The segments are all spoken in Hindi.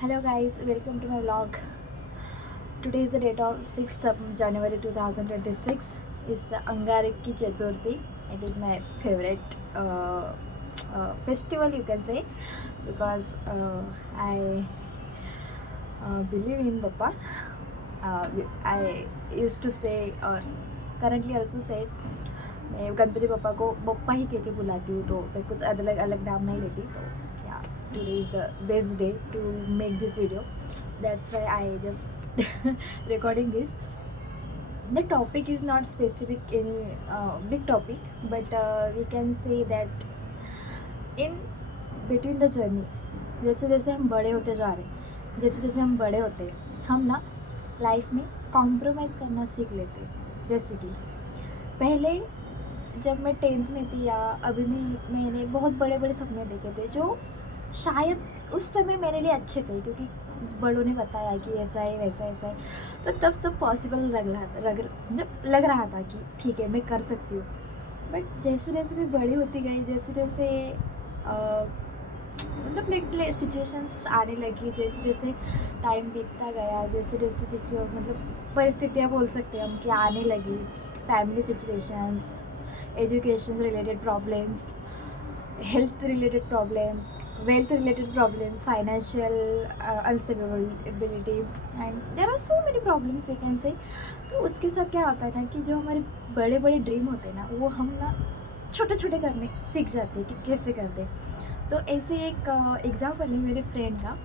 Hello guys, welcome to my vlog. Today is the date of 6th of January 2026. It's the Angariki Chaturthi. It is my favorite festival, you can say, because I believe in Bappa. I used to say or currently also say मैं गणपति बप्पा को बप्पा ही कह के बुलाती हूँ, तो मैं कुछ अलग अलग नाम नहीं लेती. तो या today is the best day to make this video. That's why I just recording this. The topic is not specific any big topic, but we can say that in between the journey, जैसे जैसे हम बड़े होते जा रहे हैं, जैसे जैसे हम बड़े होते हैं, हम ना लाइफ में कॉम्प्रोमाइज़ करना सीख लेते हैं. जैसे कि पहले जब मैं 10th में थी या अभी भी मैंने बहुत बड़े बड़े सपने देखे थे जो शायद उस समय मेरे लिए अच्छे थे, क्योंकि बड़ों ने बताया कि ऐसा है वैसा ऐसा है, तो तब सब पॉसिबल लग रहा था कि ठीक है मैं कर सकती हूँ. बट जैसे जैसे मैं बड़ी होती गई, जैसे जैसे मतलब सिचुएशंस आने लगी, जैसे जैसे टाइम बीतता गया, जैसे जैसे परिस्थितियाँ बोल सकते हैं हम कि आने लगी, family situations, education related problems, health related problems, wealth related problems, financial instability, and there are so many problems we can say. तो उसके साथ क्या होता है ना कि जो हमारे बड़े बड़े ड्रीम होते हैं ना, वो हम ना छोटे छोटे करने सीख जाते हैं कि कैसे करते हैं. तो ऐसे एक एग्जाम्पल है मेरे फ्रेंड का,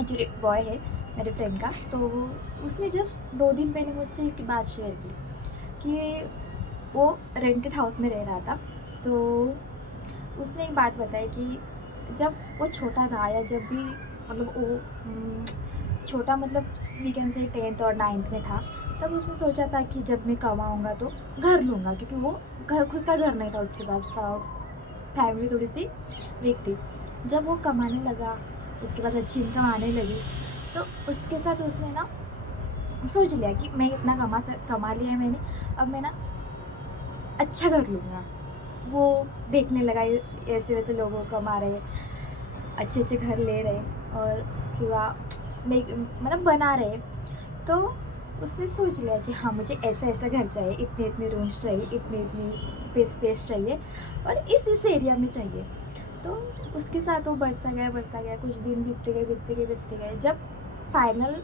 एक्चुअली बॉय है मेरे फ्रेंड का. तो उसने जस्ट 2 दिन पहले मुझसे एक बात शेयर की कि वो रेंटेड हाउस में रह रहा था. तो उसने एक बात बताई कि जब वो छोटा था या जब भी मतलब वो छोटा मतलब वी कैन से 10th और 9th में था, तब उसने सोचा था कि जब मैं कमाऊँगा तो घर लूँगा, क्योंकि वो घर खुद का घर नहीं था उसके पास, फैमिली थोड़ी सी वीक थी. जब वो कमाने लगा, उसके पास अच्छी इनकम आने लगी, तो उसके साथ उसने ना सोच लिया कि मैं इतना कमा लिया है मैंने, अब मैं ना अच्छा घर लूँगा. वो देखने लगा ऐसे वैसे लोगों को कमा रहे, अच्छे अच्छे घर ले रहे और मतलब बना रहे. तो उसने सोच लिया कि हाँ मुझे ऐसा ऐसा घर चाहिए, इतने इतने रूम्स चाहिए, इतनी इतनी स्पेस चाहिए और इस एरिया में चाहिए. तो उसके साथ वो बढ़ता गया, कुछ दिन बीतते गए. जब फाइनल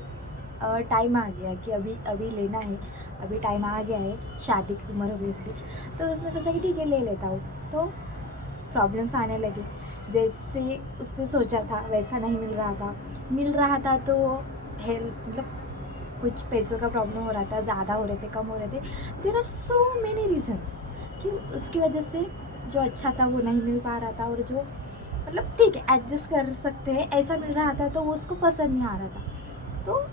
टाइम आ गया कि अभी अभी लेना है, अभी टाइम आ गया है, शादी की उम्र हो गई उसकी, तो उसने सोचा कि ठीक है ले लेता हूँ. तो प्रॉब्लम्स आने लगे. जैसे उसने सोचा था वैसा नहीं मिल रहा था. तो हेल्थ मतलब कुछ पैसों का प्रॉब्लम हो रहा था, ज़्यादा हो रहे थे, कम हो रहे थे. There are so many reasons कि उसकी वजह से जो अच्छा था वो नहीं मिल पा रहा था, और जो मतलब ठीक है एडजस्ट कर सकते हैं ऐसा मिल रहा था, तो वो उसको पसंद नहीं आ रहा था. तो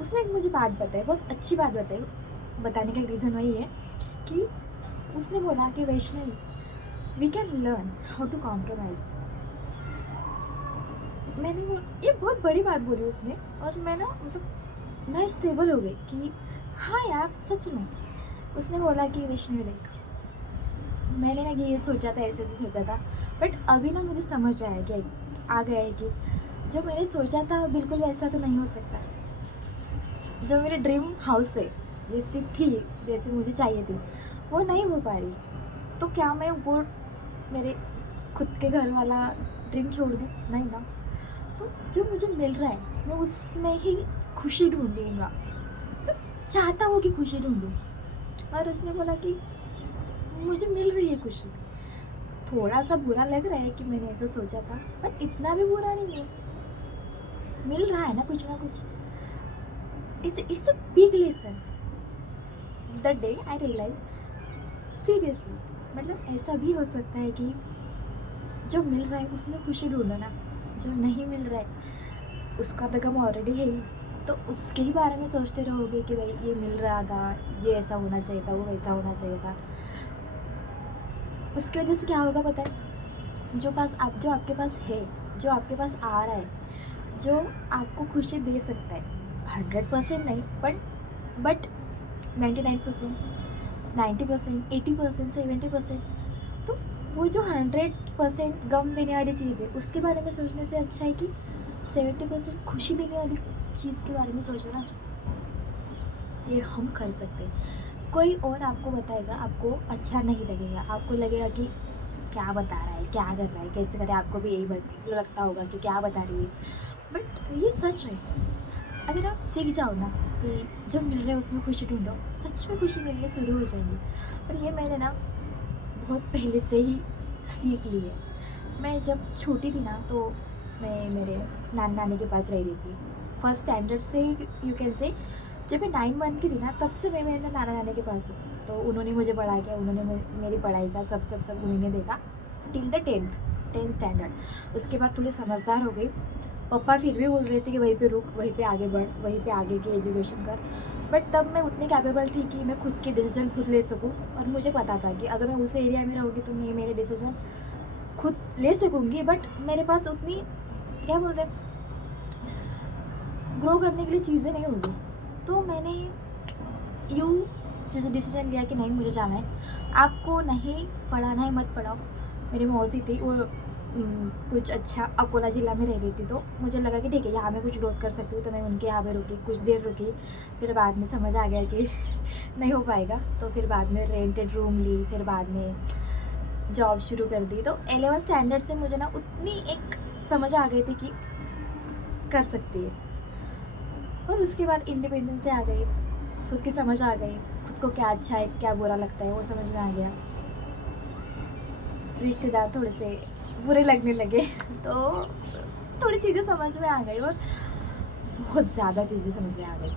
उसने एक मुझे बात बताई, बहुत अच्छी बात बताई. बताने का रीज़न वही है कि उसने बोला कि Vaishnavi, we can learn how to compromise. मैंने वो ये बहुत बड़ी बात बोली उसने, और मैं ना मतलब मैं स्टेबल हो गई कि हाँ यार सच में. उसने बोला कि वैष्णवी देख, मैंने ना ये सोचा था, ऐसे ऐसे सोचा था, बट अभी ना मुझे समझ आ गया है कि जो मैंने सोचा था बिल्कुल वैसा तो नहीं हो सकता. जो मेरे ड्रीम हाउस है जैसी थी, जैसे मुझे चाहिए थी, वो नहीं हो पा रही. तो क्या मैं वो मेरे खुद के घर वाला ड्रीम छोड़ दूँ? नहीं ना. तो जो मुझे मिल रहा है मैं उसमें ही खुशी ढूंढूँगा, तो चाहता हूँ कि खुशी ढूंढूँ. और उसने बोला कि मुझे मिल रही है खुशी. थोड़ा सा बुरा लग रहा है कि मैंने ऐसा सोचा था, बट इतना भी बुरा नहीं है, मिल रहा है ना कुछ. It's a big lesson. The day I realized seriously, मतलब ऐसा भी हो सकता है कि जो मिल रहा है उसमें खुशी ढूंढो ना, जो नहीं मिल रहा है उसका तो गम ऑलरेडी है ही. तो उसके ही बारे में सोचते रहोगे कि भाई ये मिल रहा था, ये ऐसा होना चाहिए था, वो वैसा होना चाहिए था. उसकी वजह से क्या होगा पता है? जो आपके पास है, जो आपके पास आ रहा है, जो आपको खुशी दे सकता है, 100% नहीं बट 99%, 90%, 80%, 70%. तो वो जो 100% गम देने वाली चीज़ है उसके बारे में सोचने से अच्छा है कि 70% खुशी देने वाली चीज़ के बारे में सोचो ना, ये हम कर सकते हैं। कोई और आपको बताएगा, आपको अच्छा नहीं लगेगा, आपको लगेगा कि क्या बता रहा है, क्या कर रहा है, कैसे करे, आपको भी यही लगता होगा कि क्या बता रही है। बट ये सच है। अगर आप सीख जाओ ना कि जो मिल रहा है उसमें खुशी ढूंढो, सच में खुशी मिलनी शुरू हो जाएगी। और ये मैंने ना बहुत पहले से ही सीख ली है। मैं जब छोटी थी ना, तो मैं मेरे नानी के पास रह रही थी। फर्स्ट स्टैंडर्ड से यू कैन से, जब मैं 9 मंथ की थी ना, तब से मैं मेरे नानी के पास हूँ। तो उन्होंने मुझे पढ़ा किया, उन्होंने मेरी पढ़ाई का सब उन्होंने देखा टिल द 10th स्टैंडर्ड। उसके बाद थोड़ी समझदार हो गई। पापा फिर भी बोल रहे थे कि वहीं पे रुक, वहीं पे आगे बढ़, वहीं पे आगे की एजुकेशन कर। बट तब मैं उतनी कैपेबल थी कि मैं खुद के डिसीजन खुद ले सकूं। और मुझे पता था कि अगर मैं उस एरिया में रहूँगी तो मैं मेरे डिसीजन खुद ले सकूँगी। बट मेरे पास उतनी, क्या बोलते हैं, ग्रो करने के लिए चीज़ें नहीं होगी। तो मैंने यूँ जैसे डिसीजन लिया कि नहीं, मुझे जाना है, आपको नहीं पढ़ाना है मत पढ़ाओ। मेरी मौसी थी, वो कुछ अच्छा अकोला ज़िला में रह रही थी। तो मुझे लगा कि ठीक है, यहाँ मैं कुछ ग्रोथ कर सकती हूँ। तो मैं उनके यहाँ पे रुकी, कुछ देर रुकी। फिर बाद में समझ आ गया कि नहीं हो पाएगा। तो फिर बाद में रेंटेड रूम ली, फिर बाद में जॉब शुरू कर दी। तो 11th स्टैंडर्ड से मुझे ना उतनी एक समझ आ गई थी कि कर सकती है। और उसके बाद इंडिपेंडेंस से आ गई, खुद की समझ आ गई, खुद को क्या अच्छा है क्या बुरा लगता है वो समझ में आ गया। रिश्तेदार थोड़े से बुरे लगने लगे तो थोड़ी चीज़ें समझ में आ गई, और बहुत ज़्यादा चीज़ें समझ में आ गई।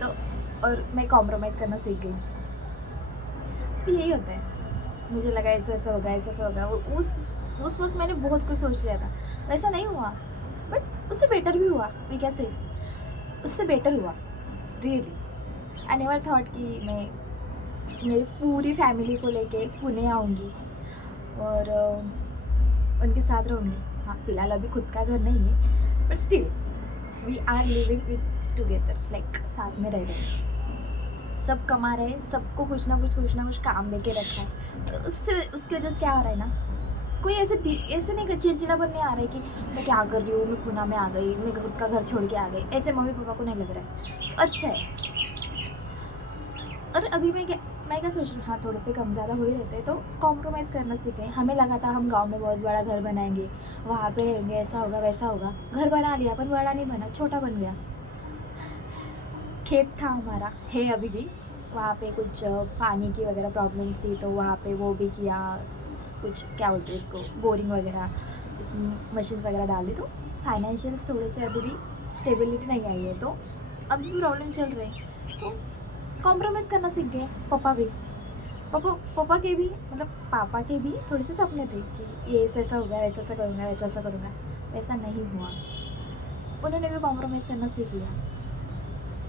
तो और मैं कॉम्प्रोमाइज़ करना सीख गई। तो यही होता है। मुझे लगा ऐसा ऐसा होगा, ऐसा ऐसा होगा। उस वक्त मैंने बहुत कुछ सोच लिया था, वैसा नहीं हुआ। बट उससे बेटर भी हुआ। मैं कैसे, उससे बेटर हुआ रियली। आई नेवर थॉट कि मैं मेरी पूरी फैमिली को लेके पुणे आऊँगी और उनके साथ रहूँगी। हाँ, फिलहाल अभी खुद का घर नहीं है, but still we are living with together, like साथ में रह रहे हैं, सब कमा रहे हैं, सबको कुछ ना कुछ काम देके रखा है। और उसकी वजह से क्या हो रहा है ना, कोई ऐसे नहीं चिड़चिड़ापन नहीं आ रहा है कि मैं क्या कर रही हूँ, मैं पुणे में आ गई, मैं खुद का घर छोड़ के आ गई, ऐसे मम्मी पापा को नहीं लग रहा है। अच्छा है। और अभी मैं क्या सोच रही हूँ, हाँ थोड़े से कम ज़्यादा हो ही रहते हैं, तो कॉम्प्रोमाइज़ करना सीखें। हमें लगा था हम गांव में बहुत बड़ा घर बनाएंगे, वहाँ पे रहेंगे, ऐसा होगा वैसा होगा। घर बना लिया, पर बड़ा नहीं बना, छोटा बन गया। खेत था हमारा, है अभी भी, वहाँ पे कुछ पानी की वगैरह प्रॉब्लम्स थी, तो वहाँ पे वो भी किया, कुछ क्या बोलते हैं इसको, बोरिंग वगैरह, इसमें मशीन्स वगैरह डाल दी। तो फाइनेंशियल थोड़े से अभी भी स्टेबिलिटी नहीं आई है, तो अभी भी प्रॉब्लम चल रही है। तो कॉम्प्रोमाइज़ करना सीख गए। पापा भी, पापा के भी, मतलब पापा के भी थोड़े से सपने थे कि ये ऐसा होगा, ऐसा ऐसा करूँगा, वैसा ऐसा करूँगा। वैसा नहीं हुआ। उन्होंने भी कॉम्प्रोमाइज़ करना सीख लिया।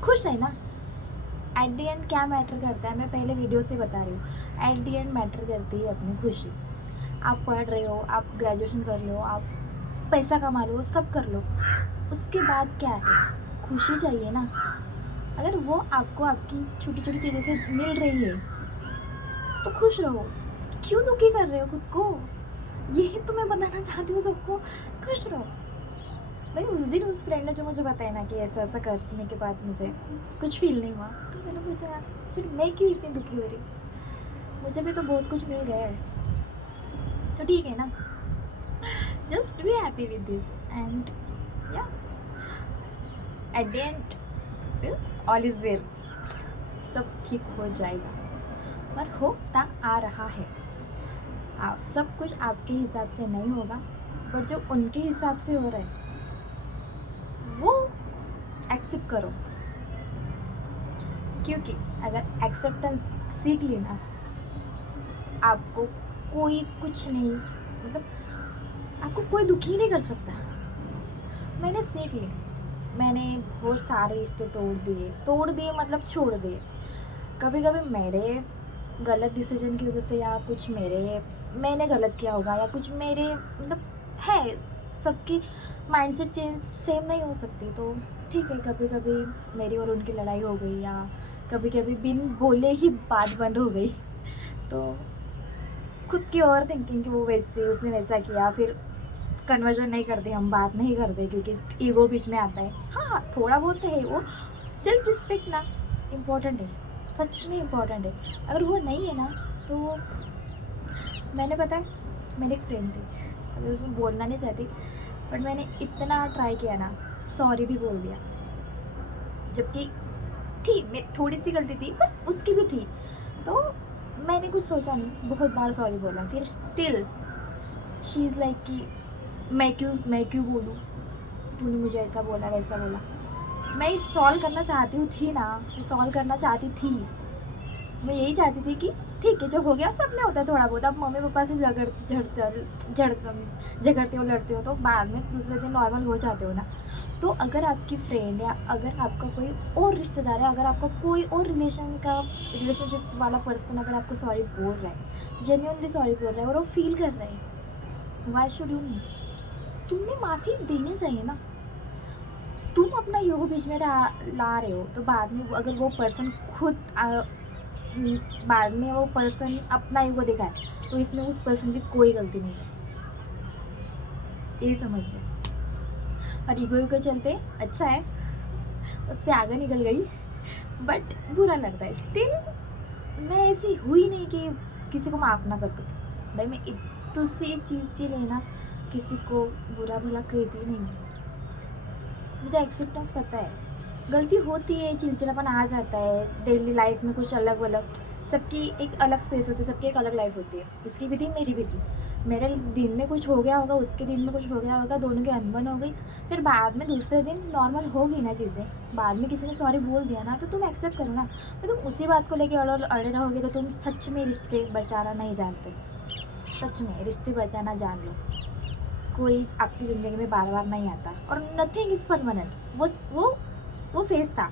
खुश है ना। एट दी एंड क्या मैटर करता है, मैं पहले वीडियो से बता रही हूँ, एट दी एंड मैटर करती है अपनी खुशी। आप पढ़ रहे हो, आप ग्रेजुएशन कर लो, आप पैसा कमा लो, सब कर लो, उसके बाद क्या है, खुशी चाहिए ना। अगर वो आपको आपकी छोटी छोटी चीज़ों से मिल रही है तो खुश रहो। क्यों दुखी कर रहे हो खुद को, यही तो मैं बताना चाहती हूँ सबको, खुश रहो। भाई उस दिन उस फ्रेंड ने जो मुझे बताया ना कि ऐसा ऐसा करने के बाद मुझे कुछ फील नहीं हुआ, तो मैंने पूछा यार फिर मैं क्यों इतनी दुखी हो रही, मुझे भी तो बहुत कुछ मिल गया है, तो ठीक है ना। Just be happy with this and yeah at the end all is well, सब ठीक हो जाएगा। और होता आ रहा है। आप सब कुछ आपके हिसाब से नहीं होगा, बट जो उनके हिसाब से हो रहा है वो एक्सेप्ट करो। क्योंकि अगर एक्सेप्टेंस सीख ली ना, आपको कोई कुछ नहीं, मतलब आपको कोई दुखी नहीं कर सकता। मैंने सीख ली, मैंने बहुत सारे रिश्ते तोड़ दिए मतलब छोड़ दिए। कभी कभी मेरे गलत डिसीजन की वजह से, या कुछ मैंने गलत किया होगा, या कुछ मेरे मतलब है, सबकी माइंडसेट चेंज सेम नहीं हो सकती। तो ठीक है, कभी कभी मेरी और उनकी लड़ाई हो गई, या कभी कभी बिन बोले ही बात बंद हो गई। तो खुद की ओवर थिंकिंग कि वो वैसे, उसने वैसा किया, फिर कन्वर्जन नहीं करते, हम बात नहीं करते क्योंकि ईगो बीच में आता है। हाँ, थोड़ा बहुत है वो, सेल्फ रिस्पेक्ट ना इम्पोर्टेंट है, सच में इम्पोर्टेंट है। अगर वो नहीं है ना तो मैंने, पता है, मेरी एक फ्रेंड थी, अभी उसमें बोलना नहीं चाहती, बट मैंने इतना ट्राई किया ना, सॉरी भी बोल दिया, जबकि थी मैं थोड़ी सी गलती थी पर उसकी भी थी, तो मैंने कुछ सोचा नहीं, बहुत बार सॉरी बोला, फिर स्टिल शी इज़ लाइक कि मैं क्यों बोलूँ, तूने मुझे ऐसा बोला वैसा बोला। मैं सॉल्व करना चाहती हूँ थी ना, सॉल्व करना चाहती थी, मैं यही चाहती थी कि ठीक है जो हो गया सब में होता है थोड़ा बहुत। अब मम्मी पापा से झगड़ते हो लड़ते हो तो बाद में दूसरे दिन नॉर्मल हो जाते हो ना। तो अगर आपकी फ्रेंड या अगर आपका कोई और रिश्तेदार है, अगर आपका कोई और रिलेशनशिप वाला पर्सन अगर आपको सॉरी बोल रहा है, जेन्युइनली सॉरी बोल रहा है और वो फील कर रहा है, वाई शुड यू नहीं, तुमने माफ़ी देनी चाहिए ना। तुम अपना ईगो बीच में ला रहे हो तो बाद में अगर वो पर्सन खुद बाद में वो पर्सन अपना ईगो दिखाए तो इसमें उस पर्सन की कोई गलती नहीं है, ये समझ लो। और ईगो के चलते अच्छा है उससे आगे निकल गई, बट बुरा लगता है स्टिल। मैं ऐसी हुई नहीं कि किसी को माफ़ ना कर दूँ भाई, मैं तुझसे एक चीज़ के लिए ना किसी को बुरा भला कहती नहीं, मुझे एक्सेप्टेंस पता है, गलती होती है, चिड़चिड़ापन आ जाता है, डेली लाइफ में कुछ अलग अलग, सबकी एक अलग स्पेस होती है, सबकी एक अलग लाइफ होती है, उसकी भी थी मेरी भी थी, मेरे दिन में कुछ हो गया होगा, उसके दिन में कुछ हो गया होगा, दोनों की अनबन हो गई, फिर बाद में दूसरे दिन नॉर्मल हो गई ना चीज़ें, बाद में किसी ने सॉरी बोल दिया ना तो तुम एक्सेप्ट करो ना। तो तुम उसी बात को लेके अड़े रहोगे तो तुम सच में रिश्ते बचाना नहीं जानते, सच में रिश्ते बचाना जान लो। कोई आपकी ज़िंदगी में बार बार नहीं आता और नथिंग इज़ परमानेंट, वो फेज़ था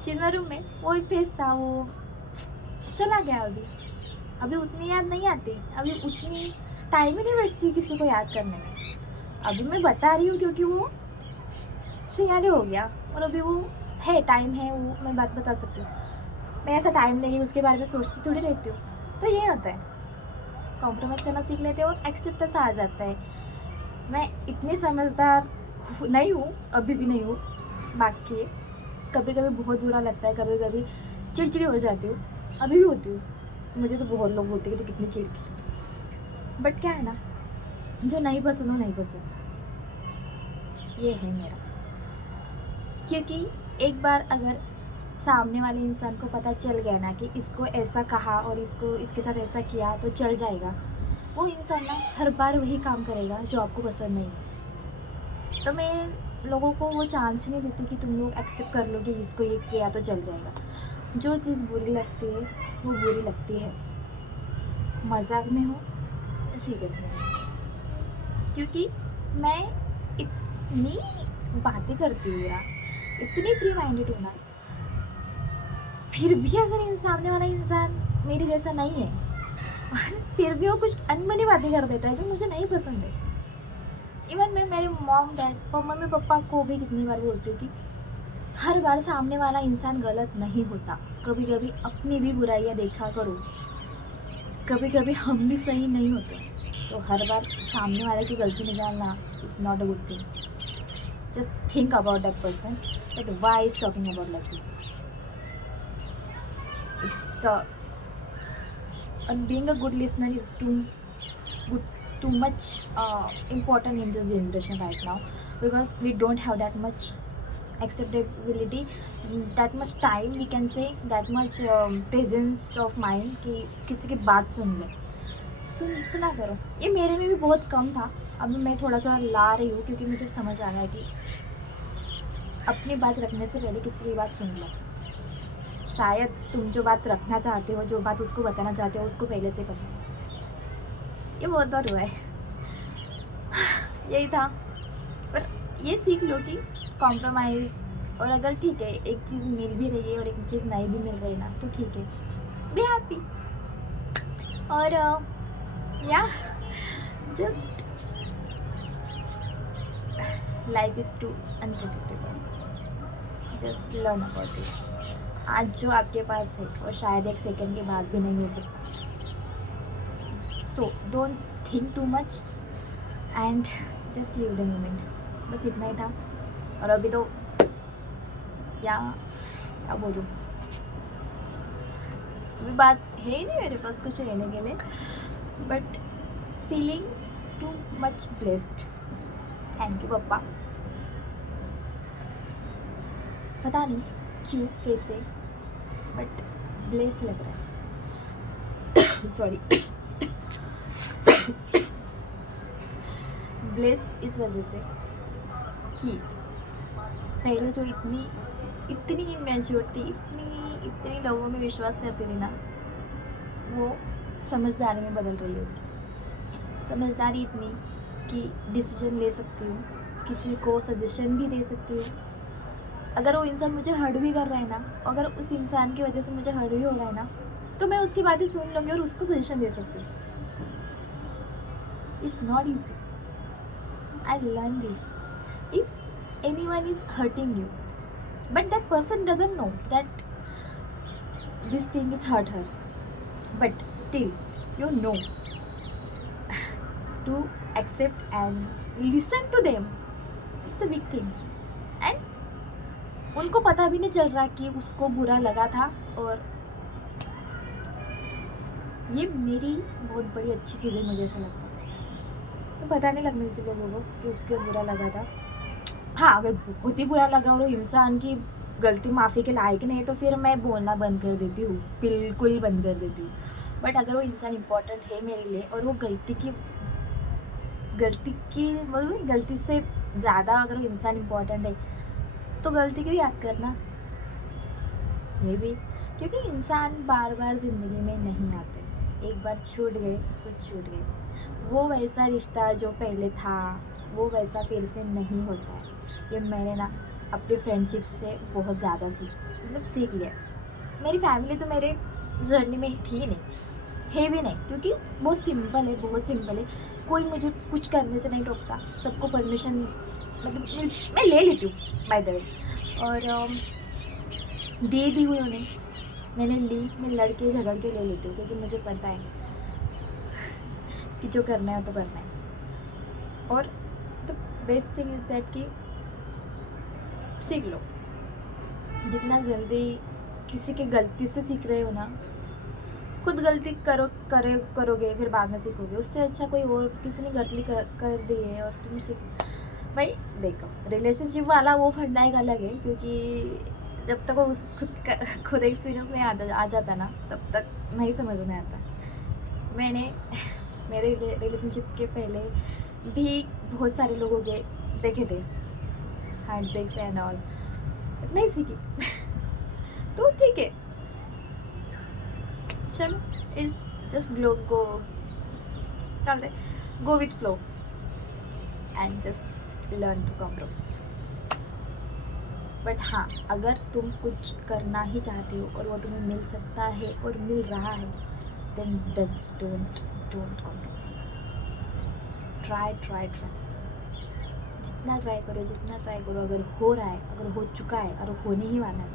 शीज़ा रूम में, वो एक फेज़ था, वो चला गया। अभी उतनी याद नहीं आती, अभी उतनी टाइम ही नहीं बचती किसी को याद करने में। अभी मैं बता रही हूँ क्योंकि वो सियारे हो गया और अभी वो है, टाइम है, वो मैं बात बता सकती हूँ। मैं ऐसा टाइम नहीं उसके बारे में सोचती थोड़ी रहती हूँ, तो ये होता है, कॉम्प्रोमाइज़ करना सीख लेते हैं और एक्सेप्टेंस आ जाता है। मैं इतनी समझदार नहीं हूँ, अभी भी नहीं हूँ, बाकी कभी कभी बहुत बुरा लगता है, कभी कभी चिड़चिड़ी हो जाती हूँ, अभी भी होती हूँ। मुझे तो बहुत लोग बोलते हैं कि तो कितनी चिड़की, बट क्या है ना, जो नहीं पसंद हो नहीं पसंद, ये है मेरा। क्योंकि एक बार अगर सामने वाले इंसान को पता चल गया ना कि इसको ऐसा कहा और इसको इसके साथ ऐसा किया तो चल जाएगा, वो इंसान ना हर बार वही काम करेगा जो आपको पसंद नहीं है। तो मैं लोगों को वो चांस नहीं देती कि तुम लोग एक्सेप्ट कर लो कि इसको ये किया तो चल जाएगा। जो चीज़ बुरी लगती है वो बुरी लगती है, मजाक में हो सीरियस में, क्योंकि मैं इतनी बातें करती हूँ यार, इतनी फ्री माइंडेड हूँ ना, फिर भी अगर सामने वाला इंसान मेरे जैसा नहीं है और फिर भी वो कुछ अनबनी बातें कर देता है जो मुझे नहीं पसंद है। इवन मैं मेरे मॉम डैड और मम्मी पापा को भी कितनी बार बोलती हूँ कि हर बार सामने वाला इंसान गलत नहीं होता, कभी कभी अपनी भी बुराइयाँ देखा करो, कभी कभी हम भी सही नहीं होते, तो हर बार सामने वाले की गलती निकालना is not a good thing. Just think about that person that why is talking about like this. It's the and being a good listener is too much important in this generation right now, because we don't have that much acceptability, that much time, we can say that much presence of mind कि किसी की बात सुना करो। ये मेरे में भी बहुत कम था, अब मैं थोड़ा सा ला रही हूँ क्योंकि मुझे समझ आ गया कि अपनी बात रखने से पहले किसी की बात सुन लो। शायद तुम जो बात रखना चाहते हो, जो बात उसको बताना चाहते हो, उसको पहले से पता है। ये बहुत बार हुआ है यही था। पर ये सीख लो कि कॉम्प्रोमाइज़, और अगर ठीक है एक चीज़ मिल भी रही है और एक चीज़ नहीं भी मिल रही ना तो ठीक है, बी हैप्पी। और या just life is too unpredictable, just learn about it. आज जो आपके पास है वो शायद एक सेकंड के बाद भी नहीं हो सकता। So don't think too much and just leave the moment. बस इतना ही था। और अभी तो क्या बोलूँ, अभी बात है ही नहीं मेरे पास कुछ कहने के लिए, but feeling too much blessed. Thank you पप्पा। पता नहीं क्यों कैसे, बट ब्लेस लग रहा है। सॉरी। ब्लेस इस वजह से कि पहले जो इतनी इनमेच्योर थी, इतनी लोगों में विश्वास करती थी ना, वो समझदारी में बदल रही होगी। समझदारी इतनी कि डिसीजन ले सकती हूँ, किसी को सजेशन भी दे सकती हूँ। अगर वो इंसान मुझे हर्ट भी कर रहा है ना, अगर उस इंसान की वजह से मुझे हर्ट भी हो रहा है ना, तो मैं उसकी बातें सुन लूँगी और उसको सजेशन दे सकती हूँ। It's not easy. I learn this. If anyone is hurting you but that person doesn't know that this thing is hurt her, but still you know to accept and listen to them, it's a big thing. and उनको पता भी नहीं चल रहा कि उसको बुरा लगा था, और ये मेरी बहुत बड़ी अच्छी चीज़ है, मुझे ऐसा लगता है। तो पता नहीं लगने देती लोगों को कि उसके बुरा लगा था। हाँ, अगर बहुत ही बुरा लगा और वो इंसान की गलती माफ़ी के लायक नहीं है, तो फिर मैं बोलना बंद कर देती हूँ, बिल्कुल बंद कर देती हूँ। बट अगर वो इंसान इम्पोर्टेंट है मेरे लिए, और वो गलती की मतलब गलती से ज़्यादा अगर वो इंसान इम्पोर्टेंट है, तो गलती क्यों याद करना, ये भी। क्योंकि इंसान बार बार ज़िंदगी में नहीं आते, एक बार छूट गए सो छूट गए। वो वैसा रिश्ता जो पहले था, वो वैसा फिर से नहीं होता है। ये मैंने ना अपनी फ्रेंडशिप से बहुत ज़्यादा सीख लिया। मेरी फैमिली तो मेरे जर्नी में थी नहीं, है भी नहीं, क्योंकि बहुत सिंपल है, बहुत सिंपल है। कोई मुझे कुछ करने से नहीं रोकता, सबको परमिशन मतलब मैं ले लेती हूँ बाय द वे, और दे दी हुई उन्हें, मैंने ली, मैं लड़के झगड़ के ले लेती हूँ, क्योंकि मुझे पता है कि जो करना है तो करना है। और the best thing is that कि सीख लो, जितना जल्दी किसी की गलती से सीख रहे हो ना, खुद गलती करोगे फिर बाद में सीखोगे, उससे अच्छा कोई और किसी ने गलती कर दी है और तुम सीख। भाई देखो, रिलेशनशिप वाला वो फंडा एक अलग है, क्योंकि जब तक वो उस खुद एक्सपीरियंस नहीं आ जाता ना, तब तक नहीं समझ में आता। मैंने मेरे रिलेशनशिप के पहले भी बहुत सारे लोगों के देखे थे हार्ट ब्रेक्स एंड ऑल, नहीं सीखी। तो ठीक है, चलो, it's just go with flow and just learn to compromise. But हाँ, अगर तुम कुछ करना ही चाहते हो और वो तुम्हें मिल सकता है और मिल रहा है, देन डोंट कॉम्प्रोमाइज। ट्राई जितना ट्राई करो, अगर हो रहा है, अगर हो चुका है, अगर होने ही वाला है,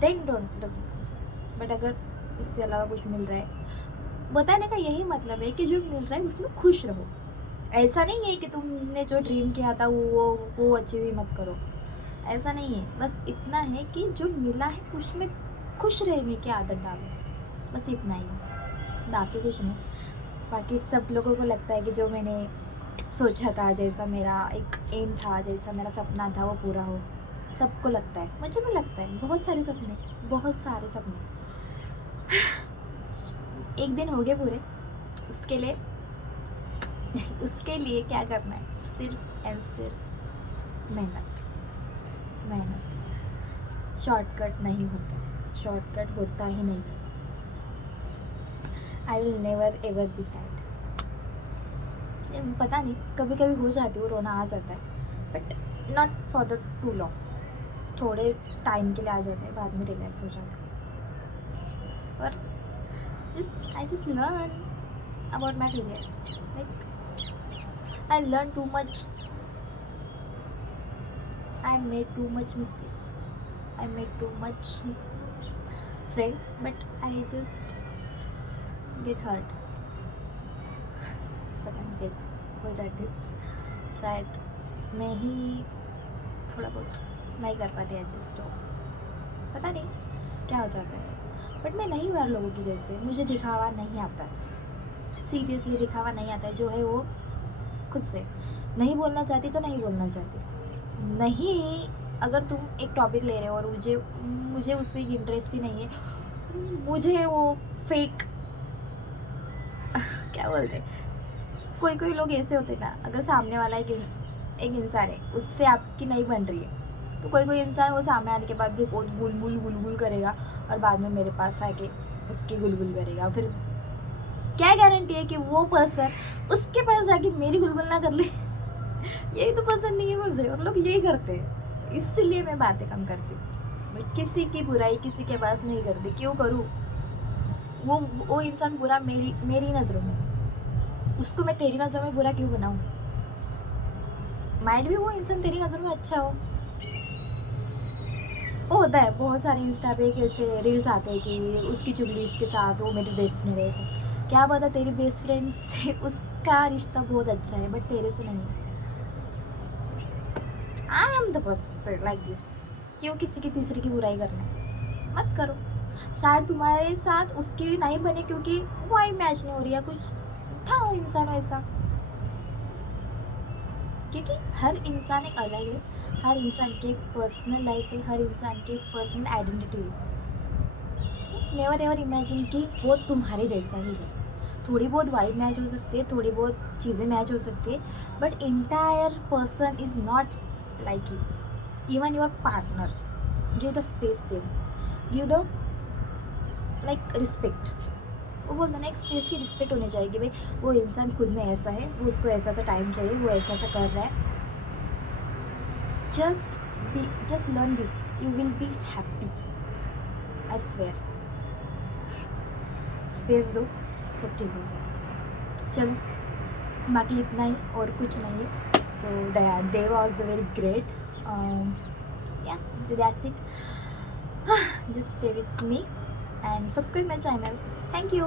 देन डोंट कॉम्प्रोमाइज। बट अगर उससे अलावा कुछ मिल रहा है, बताने का यही मतलब है कि जो मिल रहा है उसमें खुश रहो। ऐसा नहीं है कि तुमने जो ड्रीम किया था वो अचीव ही मत करो, ऐसा नहीं है। बस इतना है कि जो मिला है उसमें खुश रहने की आदत डालो, बस इतना ही, बाकी कुछ नहीं। बाकी सब लोगों को लगता है कि जो मैंने सोचा था, जैसा मेरा एक एम था, जैसा मेरा सपना था, वो पूरा हो। सबको लगता है, मुझे भी लगता है, बहुत सारे सपने एक दिन हो गए पूरे। उसके लिए क्या करना है, सिर्फ एंड सिर्फ मेहनत। शॉर्टकट नहीं होता, शॉर्टकट होता ही नहीं है। I will never ever be sad. पता नहीं, कभी कभी हो जाती हूँ, रोना आ जाता है, but not for the two long, थोड़े टाइम के लिए आ जाता है, बाद में रिलैक्स हो जाता है। और I just learn about my failures. Like, I learned too much. I made too much mistakes. I made too much friends, but I just get hurt. Yes हो जाती हूँ। शायद मैं ही थोड़ा बहुत नहीं कर पाती एडजस्ट, तो पता नहीं क्या हो जाता है। बट मैं नहीं हूँ यार लोगों की जैसे, मुझे दिखावा नहीं आता है, सीरियसली दिखावा नहीं आता है। जो है वो खुद से नहीं बोलना चाहती तो नहीं बोलना चाहती नहीं। अगर तुम एक टॉपिक ले रहे हो और मुझे मुझे उस पर इंटरेस्ट ही नहीं है, मुझे वो फेक क्या बोलते हैं, कोई कोई लोग ऐसे होते हैं ना, अगर सामने वाला एक इंसान है उससे आपकी नहीं बन रही है, तो कोई कोई इंसान वो सामने आने के बाद भी बहुत गुलगुल गुलगुल करेगा और बाद में मेरे पास आके उसकी गुलगुल करेगा। फिर क्या गारंटी है कि वो पर्सन उसके पास जाके मेरी गुलगुल ना कर ले। यही तो पसंद नहीं है मुझे, उन लोग यही करते हैं, इसलिए मैं बातें कम करती हूँ। मैं किसी की बुराई किसी के पास नहीं करती, क्यों करूँ? वो इंसान बुरा मेरी नज़रों में, उसको मैं तेरी नज़र में बुरा क्यों बनाऊँ? माइंड भी वो इंसान तेरी नज़र में अच्छा हो। वो होता है बहुत सारे इंस्टा पे कैसे रील्स आते हैं कि उसकी चुगली इसके साथ, वो मेरी बेस्ट फ्रेंड है। ऐसा क्या पता तेरी बेस्ट फ्रेंड से उसका रिश्ता बहुत अच्छा है बट तेरे से नहीं। I am the person like this. क्यों किसी की तीसरे की बुराई करना है? मत करो। शायद तुम्हारे साथ उसकी नहीं बने क्योंकि वो आई मैच नहीं हो रही है, कुछ था वो इंसान वैसा। क्योंकि हर इंसान एक अलग है, हर इंसान की एक पर्सनल लाइफ है, हर इंसान की एक पर्सनल आइडेंटिटी है। सो नेवर एवर इमेजिन कि वो तुम्हारे जैसा ही है। थोड़ी बहुत वाइब मैच हो सकती है, थोड़ी बहुत चीज़ें मैच हो सकती है, but entire person is not like you. Even your partner, give the space them, give the like respect. वो बोलते हैं ना, एक स्पेस की रिस्पेक्ट होनी चाहिए कि भाई वो इंसान खुद में ऐसा है, वो उसको ऐसा सा टाइम चाहिए, वो ऐसा सा कर रहा है। Just learn this, you will be happy, I swear. Space दो, सब ठीक हो जाए। चलो बाकी इतना ही और कुछ नहीं है। So day was the very great, yeah that's it. Just stay with me and subscribe my channel. Thank you.